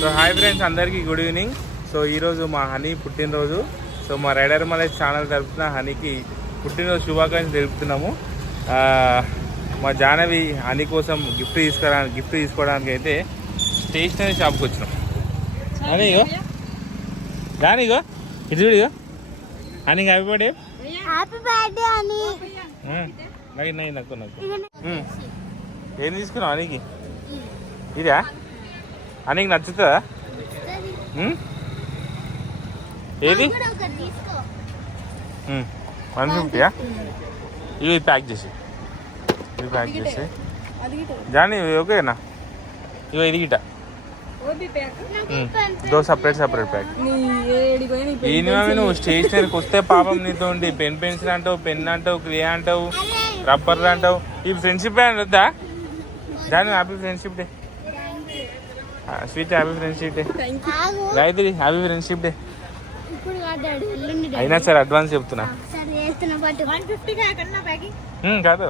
So hi friends, అందరికీ good evening. So ఈరోజు మా హనీ పుట్టినరోజు. సో మా రైడర్ మలేజ్ ఛానల్ తరపున హనీకి పుట్టినరోజు శుభాకాంక్షలు తెలుపుతున్నాము. మా జాహ్నవి హనీ కోసం గిఫ్ట్ తీసుకోవడానికి అయితే స్టేషనరీ షాప్కి వచ్చినాం. హనీ ఇగో, జానీ ఇగో, ఇది చూడు ఇగో, హనీకి హ్యాపీ బర్త్డే. నాకు ఏం తీసుకున్నావు హనీకి? ఇదా హనీకి నచ్చుతుందా? ఏది 150? ఇవి ప్యాక్ చేసి జానీ ఓకేనా? ఇగో ఇది గిట దో సపరేట్ ప్యాక్. నువ్వు స్టేషనరీకి వస్తే పాపం నీతో పెన్సిల్ అంటావు, పెన్ అంటావు, క్లే అంటావు, రబ్బర్ అంటావు. ఈ ఫ్రెండ్షిప్ డే వద్దా Johnny? Happy friendship day. Sweet happy friendship day. Gayatri happy friendship day. అయినా సరే అడ్వాన్స్ చెప్తున్నా కాదు.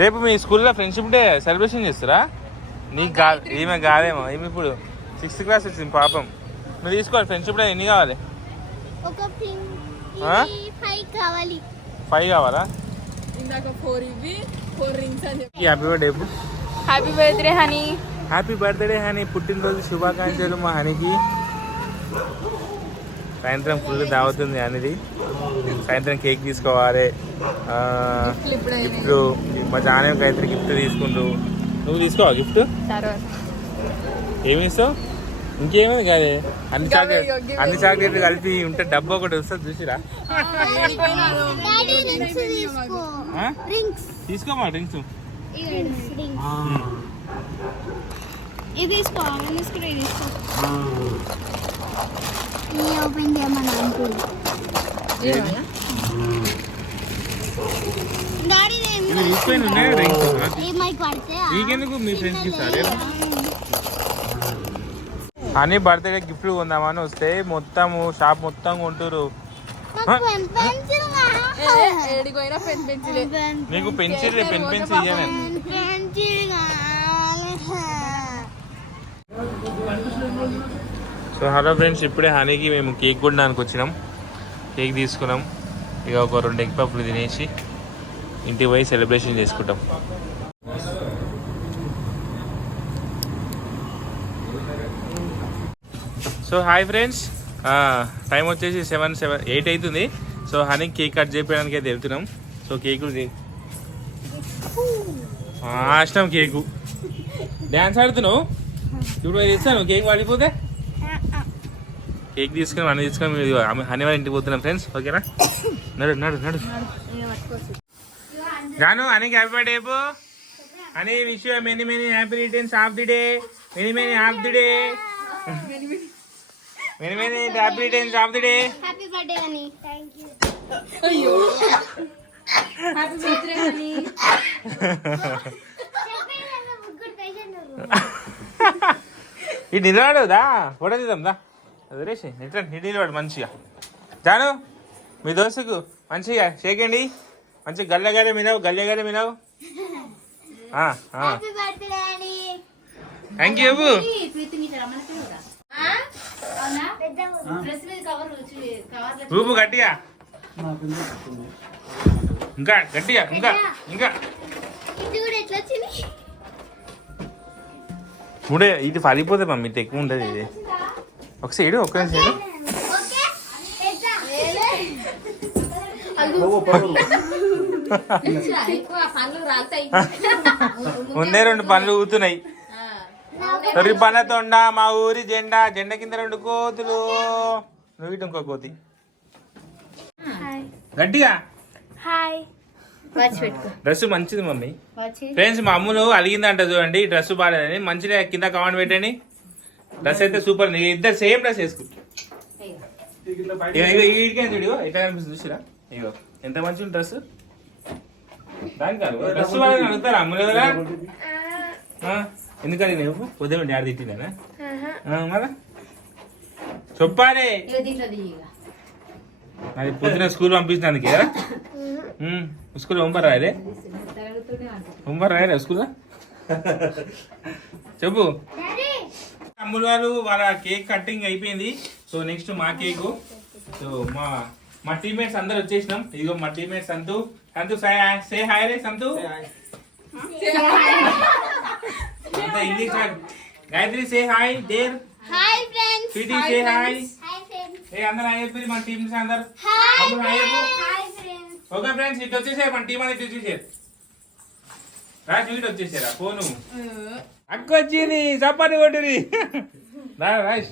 రేపు మీ స్కూల్లో ఫ్రెండ్షిప్ డే సెలబ్రేషన్ చేస్తారా? నీకు కాదు, ఈమె కాదేమో. ఈమె ఇప్పుడు 6th క్లాస్ వచ్చింది పాపం. మీరు తీసుకోవాలి. ఫ్రెండ్షిప్ డే ఎన్ని కావాలి? 5 కావాలా? Happy birthday. Happy birthday honey. Happy birthday honey. పుట్టినరోజు శుభాకాంక్షలు మా హనీకి. సాయంత్రం ఫుల్ దావుతుంది హనీది. సాయంత్రం కేక్ తీసుకోవాలి. గిఫ్ట్లు మా జాహ్నవికి అయితే గిఫ్ట్ తీసుకుంటూ. నువ్వు తీసుకోవా గిఫ్ట్? ఏమి ఇస్తావు? ఇంకేమైంది కాదే, అన్ని చాక్లెట్లు కలిపి ఉంటే డబ్బా ఒకటి వస్తుంది చూసిరా. తీసుకోమా డ్రింక్స్. మీకెందుకు? మీ ఫ్రెండ్స్కి ఇస్తారు. అని బర్త్డే గిఫ్ట్లు కొందామని వస్తే మొత్తము షాప్ మొత్తం కొంటారు. నీకు పెన్సిల్ ఇయ్యాను. సో హలో ఫ్రెండ్స్, ఇప్పుడే హనీకి మేము కేక్ కొనడానికి వచ్చినాం. కేక్ తీసుకున్నాం. ఇక ఒక 2 ఎగ్ పఫ్లు తినేసి ఇంటికి పోయి సెలబ్రేషన్ చేసుకుంటాం. సో హాయ్ ఫ్రెండ్స్, టైం వచ్చేసి 8 అవుతుంది. సో హనీకి కేక్ కట్ చేయడానికి అయితే వెళ్తున్నాం. సో కేకులు ఇష్టం. కేకు డ్యాన్స్ ఆడుతున్నావు ఇప్పుడు. ఇస్తాను కేక్ వాడిపోతే. కేక్ తీసుకుని హనీ తీసుకొని హనీ వాళ్ళ ఇంటికి పోతున్నాం ఫ్రెండ్స్. ఓకేనా? నడు జాను, హనీకి హ్యాపీ బర్త్డే చెప్పు. Honey wish you many happy returns of the day. Many of the day. Many happy returns of the day. Happy birthday honey. Thank you. అయ్యో హ్యాపీ బర్త్డే హనీ. ఈ నిలబడదా? Photo తీద్దాందా? అదేసి నిలబడు మంచిగా. జాను, మీ దోస్తుకు మంచిగా షేకండి. మంచిగా గల్లె మినావు. Thank you. ఊపు గట్టిగా, ఇంకా గట్టిగా, ఇంకా మూడే. ఇది పడిపోతే మమ్మీ ఎక్కువ ఉంటుంది. ఇది ఒక సైడు ముందే 2 పనులు ఊతున్నాయి. తొరి పన తొండ మా ఊరి జెండా కింద 2 కోతులు. నువ్వు ఇటు ఇంకో కోతి. గట్టిగా డ్రెస్ మంచిది మమ్మీ. ఫ్రెండ్స్, మా అమ్ములు అలిగిందంట చూడండి, డ్రెస్ బాగాలేదని. మంచిగా కింద కామెంట్ పెట్టండి. డ్రెస్ అయితే సూపర్. ఇద్దరు సేమ్ డ్రెస్ వేసుకుంటారు. ఇడికే చూడు ఎట్లా కనిపిస్తుంది చూసిరా. ఇగో ఎంత మంచి డ్రెస్. దాని కాదు డ్రెస్ వాళ్ళని అడుగుతారా అమ్ములు కదా? ఎందుకని నువ్వు పొద్దున డాడీ తిట్టినా మళ్ళా చెప్పాలి. మరి పొద్దున స్కూల్ పంపించినందుకే కదా. స్కూల్ హోంవర్క్ రాయలే? హోంవర్క్ రాయలే స్కూల్లో? చెప్పు. అమ్ములు వారు వాళ్ళ కేక్ కటింగ్ అయిపోయింది. సో నెక్స్ట్ మా కేకు. సో మా టీమ్మేట్స్ అందరు వచ్చేసినాం. ఇదిగో మా టీమ్మేట్స్ సంతు. సే హాయ్ రే సంతు. అంత English Gayatri say hi there. Hi friends. Sweetie say hi. Hi friends. ఏ అందరు హాయ్ చెప్పి మన టీమ్స్ అందరు. హాయ్ అమ్ములు హాయ్ చెప్పు. Hi friends. ఓకే ఫ్రెండ్స్ ఇటు వచ్చేసారు మన టీం అనేది వచ్చేసారు. ఇటు వచ్చేసారా ఫోను అక్క వచ్చింది చపాతి కొట్టుది. రాయ్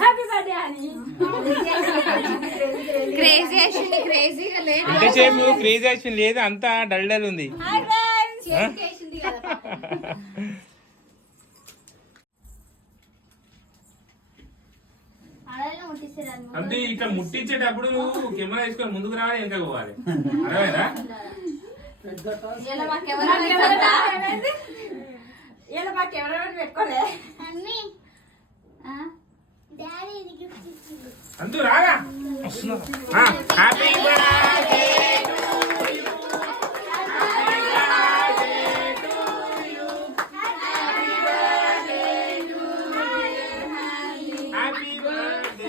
happy birthday honey. Crazy action క్రేజీగా లేదు. ఇంతసేపు క్రేజీ యాక్షన్ లేదు, అంతా డల్ డల్ ఉంది. Hi friends. కేక్ వేసింది కదా. అడగలు ముట్టిస్తారా? అంటే ఇట్లా ముట్టించేటప్పుడు నువ్వు కెమెరా తీసుకొని ముందుకు రావాలి, వెనక పోవాలి. అర్థమైందా? ఇలా మా కెమెరా పెట్టుకోలే. మమ్మీ డాడీ ఇది గిఫ్ట్ ఇచ్చింది. అంతూ రాగా హ్యాపీ బర్త్డే హ్యాపీ బర్త్డే.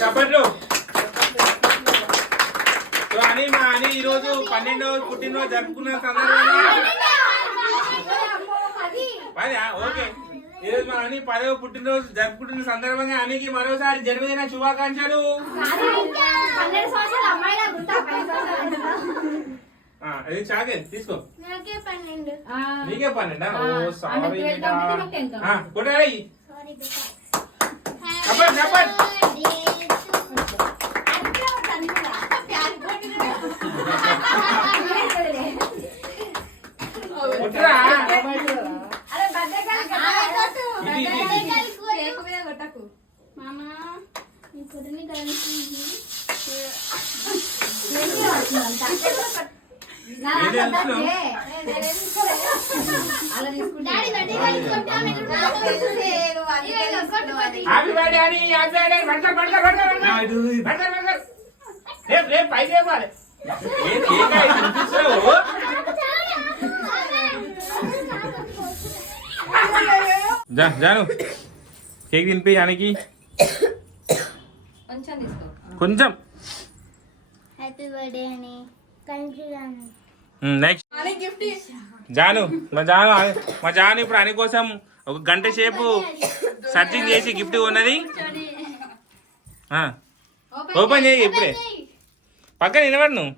చప్పట్లు. సో అని మా అని ఈరోజు 12వ పుట్టినరోజు జరుపుకున్న సందర్భంగా ఓకే ఈరోజు మా అని 10వ పుట్టినరోజు జరుపుకుంటున్న సందర్భంగా అనికి మరోసారి జన్మదిన శుభాకాంక్షలు. 12 సంవత్సరాల అమ్మాయిలా గుంటా. 10 సంవత్సరాలు. అది చాకే తీసుకో. నాకే 12. నీకే 12. ఓ సారీ కొట్టాలి. సారీ బేటా. చెప్పండి. కొట్టురా. మామా నీ కొడుకుని కలిసి డాడీ గడ్డి కలిసి హ్యాపీ బర్త్డే అని హ్యాపీ బర్త్డే. రేపు పైకి ఇవ్వాలి. జాను కేక్ తినిపి ఆయనకి కొంచెం. హ్యాపీ బర్త్డే అని కంచులాను. నెక్స్ట్ జాను మా జాను ఇప్పుడు అని కోసం ఒక గంట సేపు సర్చింగ్ చేసి గిఫ్ట్ ఉన్నది. ఓపెన్ చేయి ఇప్పుడే. పక్కన నిలబడి నువ్వు.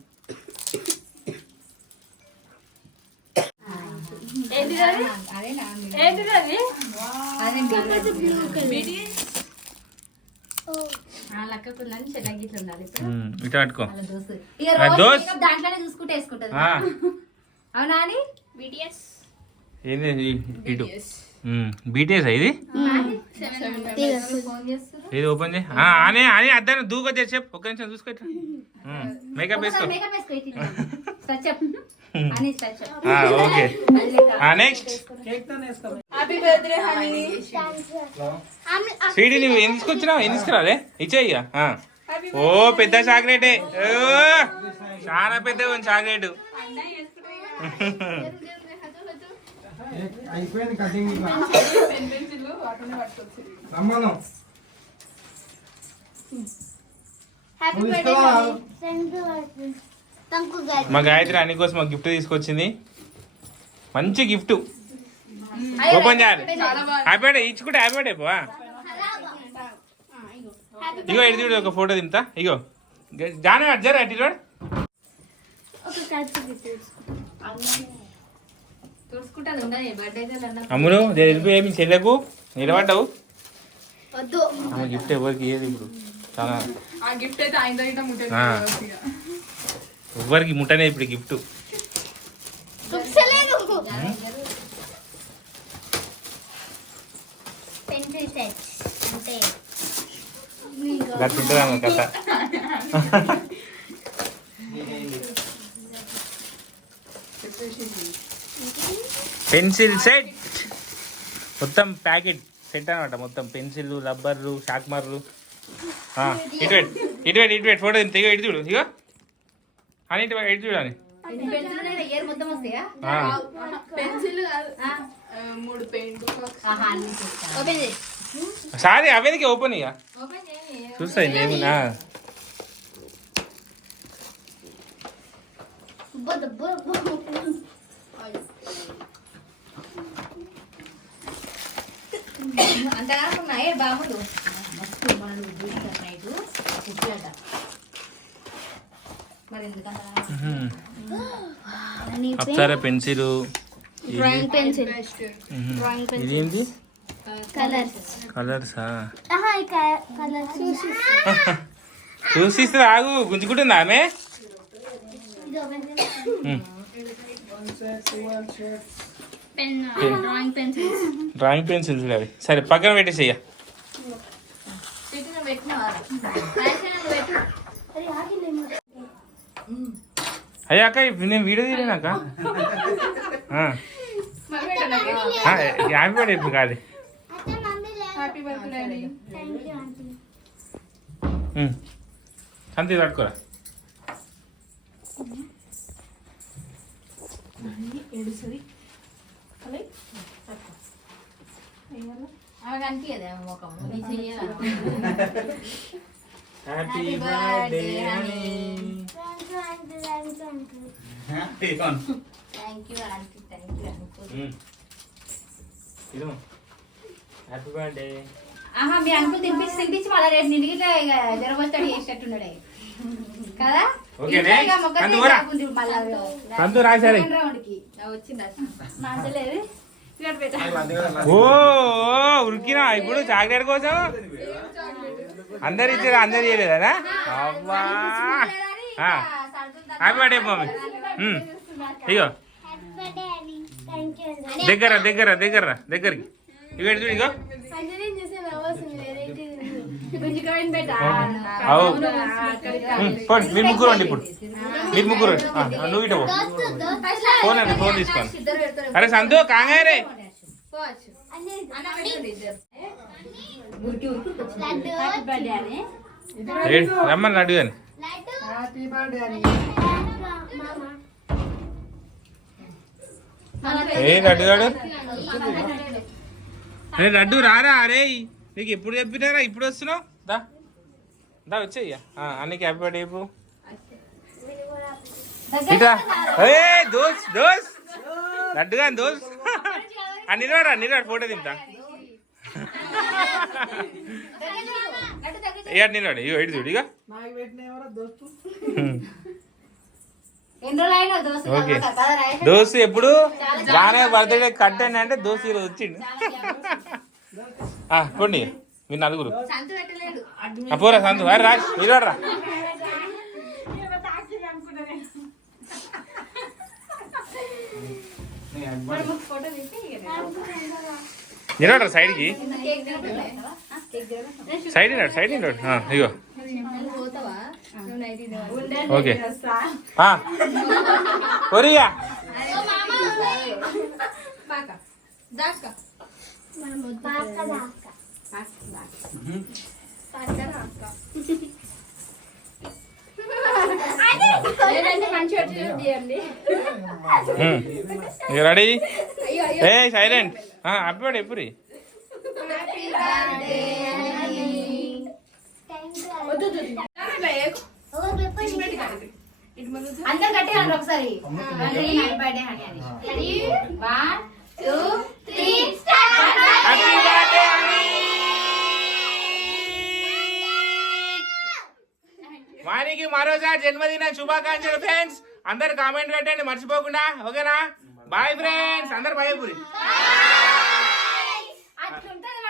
ఇట్లా పట్టుకో. దాంట్లోనే చూసుకుంటే వేసుకుంటది. అవునా అని బిటిఎస్ ఏంది ఇటు బీటీఎస్ ఇది ఇది ఓపెన్ చేయి. అని అని అద్దరు దూకొచ్చే చెప్పు. ఒక్క నిమిషం చూసుకో. ఇట్లా మేకప్ వేసుకో. Okay next happy birthday honey. Sweetie నువ్వు ఏం తీసుకొచ్చినావు? ఏం తీసుకురాలే ఇచ్చేయి. ఓ పెద్ద చాక్లెటే. చాలా పెద్ద చాక్లెట్. అయిపోయింది కటింగ్. రమ్మను. హ్యాపీ బర్త్డే తంకు గారు. మా గాయత్రి అన్ని కోసం ఒక గిఫ్ట్ తీసుకొచ్చింది. మంచి గిఫ్ట్. ఓపెన్ చేయాలి. హ్యాపీ బర్త్డే ఇచ్చుకుంటే హ్యాపీ బర్త్డే పోవా. ఇగో ఎడి చూడు ఒక ఫోటో దింపుతా. ఇగో జాన అడ్జర్ అట్టి రోడ్. అమ్ములు వెళ్ళిపోయి చెల్లెకు నిలబడ్డావు. వద్దు ఆమె గిఫ్ట్ ఎవరికి ఇయ్యేది ఇప్పుడు. చాలా ఎవరికి ముట్టనే ఇప్పుడు గిఫ్ట్. పెన్సిల్ సెట్ అంటే గట్టుంటుందా కథ. పెన్సిల్ సెట్ మొత్తం ప్యాకెట్ సెట్ అనమాట. మొత్తం పెన్సిల్, రబ్బర్లు, షార్ప్నర్లు. ఇటు ఫోటో తింటే ఇగో ఇటు చూడు. ఇగో అని ఎటు చూడాలి ఇయర్ మొత్తం వస్తాయా పెన్సిల్ కాదు 3 పెయింట్ ఓపెన్ చేయి సారీ అవేదికి ఓపెన్ ఇక ఓపెన్ చేయి చూస్తాయి ఏమున్నా అంతగా ఉన్నాయి బాబులు మస్తు మనం చూస్తారు నైట్ కుట్టియాట మరి ఎందుకంటే అప్సరా పెన్సిల్ డ్రాయింగ్ పెన్సిల్ ఇదేంటి కలర్స్ కలర్సా కలర్స్ చూసిస్తే ఆగు గుంజుకుంటుందా ఆమె pen drawing pencils drawing pencils అవి సరే పక్కన పెట్టేసేయ అయ్యా అక్క ఇప్పుడు నేను వీడియో తీయలేనాక హ్యాపీ బర్త్డే ఇప్పుడు కాదు హ్యాపీ బర్త్డే అండి థాంక్యూ ఆంటీ అంతే పట్టుకోరా ఆమె కనిపించదు ముఖం happy birthday honey thank you aunty thank you thank you aunty thank you happy birthday ఆహా మీ అంకుల్ తినిపించి మళ్ళీ రేపు నిండికి జ్వరం వచ్చాడు చేసేటట్టున్నాడే కదా ఓకేనే? ఇంకా మొక్క అందు ఊరా. ఉంది మళ్ళా సంతు రాశారే రౌండ్కి వచ్చింది మాసలేదు ఇక్కడ పెట్టా ఓ ఉరికినా ఇప్పుడు చాక్లెట్ కోసం అందరు ఇచ్చారా అందరు చేయలేదా అవ్వా హ్యాపీ బర్త్డే మమ్మీ ఇగో హ్యాపీ బర్త్డే అని థాంక్యూ దగ్గరికి ఇవి చూడు ఇగో అంజలి చేసే నవ్వొస్తుంది వెరైటీ గుంజుకోవని పెట్టా అవు పోండి మీరు ముగ్గురు అండి ఇప్పుడు మీరు ముగ్గురు నువ్వు ఇటు పో. ఫోన్ అండి ఫోన్ తీసుకోండి అరే సంతు కాంగారే రమ్మని అడుగాని హ్యాపీ బర్త్డే అని ఏ అడుగాడు రే లడ్డు రారా అరే నీకు ఎప్పుడు చెప్పినారా ఇప్పుడు వస్తున్నావు దా దా వచ్చేయ్య అన్నికి హ్యాపీ బర్త్డే చెప్పు ఇట్రా ఏ దోస్ లడ్డుగా దోస్ నిలవాడు ఫోటో దింపుతా ఇటు నిలవాడు ఇగో ఇటు చూడు ఇక నాకు పెట్టిన ఎవరో దోస్తు ఎన్ని రోజులు అయినా దోస్తు ఓకే కదా రాయేష్ దోస్తు ఎప్పుడు జానే బర్త్డే కట్ అని అంటే దోస్తు ఈరోజు వచ్చిండు పోండి మీరు నలుగురు సంతు పెట్టలేడు పోరా సంతు అరే రా నిలవాడరా ఫోటో తీసి నిలవాడరా సైడ్కి కేక్ తినట్లే కేక్ తినట్లే సైడ్ నిలవాడు ఇగో పోతావా నువ్వు నైట్ ఓకే కొరియా పాక దాక మంచి తీయండి ఇక రెడీ ఏ సైలెంట్ అప్పుడు ఎప్పుడు అందరు గట్టిగా అండి ఒకసారి హ్యాపీ బర్త్డే హనీ అని 1 2 3 హ్యాపీ బర్త్డే వానికి మరోసారి జన్మదిన శుభాకాంక్షలు ఫ్రెండ్స్ అందరు కామెంట్ పెట్టండి మర్చిపోకుండా ఓకేనా బాయ్ ఫ్రెండ్స్ అందరు బాయ్ పూరి అట్లుంటది